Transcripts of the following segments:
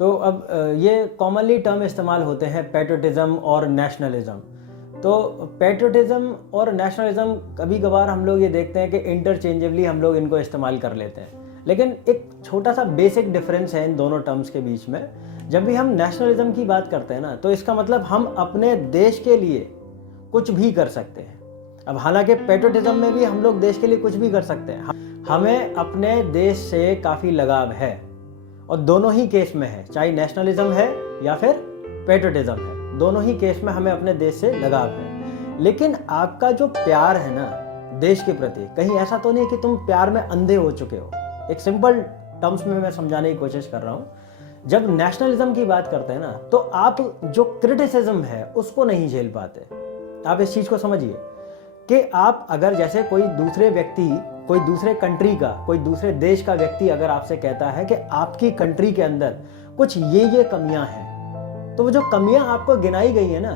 तो अब ये कॉमनली टर्म इस्तेमाल होते हैं पैट्रियटिज्म और नेशनलिज्म। तो पैट्रियटिज्म और नेशनलिज्म कभी कभार हम लोग ये देखते हैं कि इंटरचेंजेबली हम लोग इनको इस्तेमाल कर लेते हैं, लेकिन एक छोटा सा बेसिक डिफरेंस है इन दोनों टर्म्स के बीच में। जब भी हम नेशनलिज्म की बात करते हैं ना, तो इसका मतलब हम अपने देश के लिए कुछ भी कर सकते हैं। अब हालांकि पैट्रियटिज्म में भी हम लोग देश के लिए कुछ भी कर सकते हैं, हमें अपने देश से काफ़ी लगाव है, और दोनों ही केस में है, चाहे नेशनलिज्म है या फिर पैट्रियटिज्म है, दोनों ही केस में हमें अपने देश से लगाव है। लेकिन आपका जो प्यार है ना देश के प्रति, कहीं ऐसा तो नहीं कि तुम प्यार में अंधे हो चुके हो। एक सिंपल टर्म्स में मैं समझाने की कोशिश कर रहा हूँ। जब नेशनलिज्म की बात करते हैं ना, तो आप जो क्रिटिसिज्म है उसको नहीं झेल पाते। आप इस चीज़ को समझिए कि आप अगर जैसे कोई दूसरे व्यक्ति, कोई दूसरे कंट्री का, कोई दूसरे देश का व्यक्ति अगर आपसे कहता है कि आपकी कंट्री के अंदर कुछ ये कमियां हैं, तो वो जो कमियां आपको गिनाई गई है ना,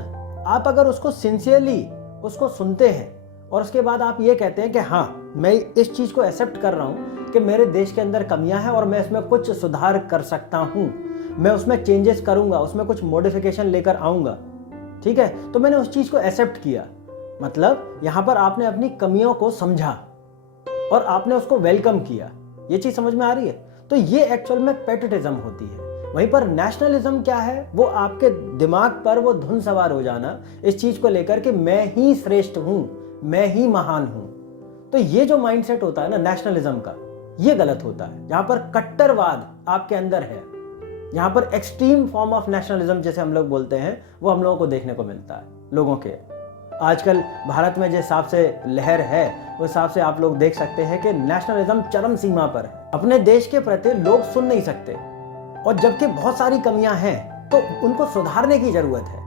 आप अगर उसको सिंसियरली उसको सुनते हैं और उसके बाद आप ये कहते हैं कि हाँ, मैं इस चीज़ को एक्सेप्ट कर रहा हूँ कि मेरे देश के अंदर कमियां हैं और मैं इसमें कुछ सुधार कर सकता हूँ, मैं उसमें चेंजेस करूँगा, उसमें कुछ मॉडिफिकेशन लेकर आऊँगा, ठीक है, तो मैंने उस चीज़ को एक्सेप्ट किया। मतलब यहाँ पर आपने अपनी कमियों को समझा और आपने उसको वेलकम किया। ये चीज़ समझ में आ रही है? तो ये एक्चुअल में पैट्रियटिज्म होती है। वहीं पर नेशनलिज्म क्या है? वो आपके दिमाग पर वो धुन सवार हो जाना इस चीज़ को लेकर कि मैं ही श्रेष्ठ हूँ, मैं ही महान हूँ। तो ये जो माइंडसेट होता है ना नेशनलिज्म का, ये गलत होता है। जहाँ पर कट्टरवाद आपके अंदर है, यहाँ पर एक्सट्रीम फॉर्म ऑफ नेशनलिज्म जैसे हम लोग बोलते हैं, वो हम लोगों को देखने को मिलता है लोगों के। आजकल भारत में जिस हिसाब से लहर है, उस हिसाब से आप लोग देख सकते हैं कि नेशनलिज्म चरम सीमा पर है। अपने देश के प्रति लोग सुन नहीं सकते, और जबकि बहुत सारी कमियां हैं तो उनको सुधारने की जरूरत है।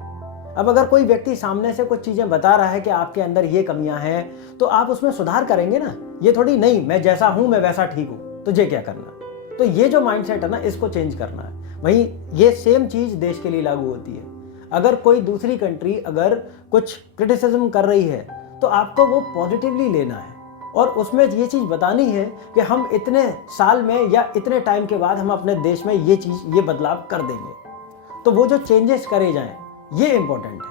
अब अगर कोई व्यक्ति सामने से कुछ चीजें बता रहा है कि आपके अंदर ये कमियां हैं, तो आप उसमें सुधार करेंगे ना। ये थोड़ी नहीं मैं जैसा हूं मैं वैसा ठीक हूं, तुझे क्या करना। तो ये जो माइंडसेट है ना, इसको चेंज करना है। वहीं ये सेम चीज देश के लिए लागू होती है। अगर कोई दूसरी कंट्री अगर कुछ क्रिटिसिज्म कर रही है, तो आपको वो पॉजिटिवली लेना है और उसमें ये चीज़ बतानी है कि हम इतने साल में या इतने टाइम के बाद हम अपने देश में ये चीज़, ये बदलाव कर देंगे। तो वो जो चेंजेस करे जाएं, ये इंपॉर्टेंट है।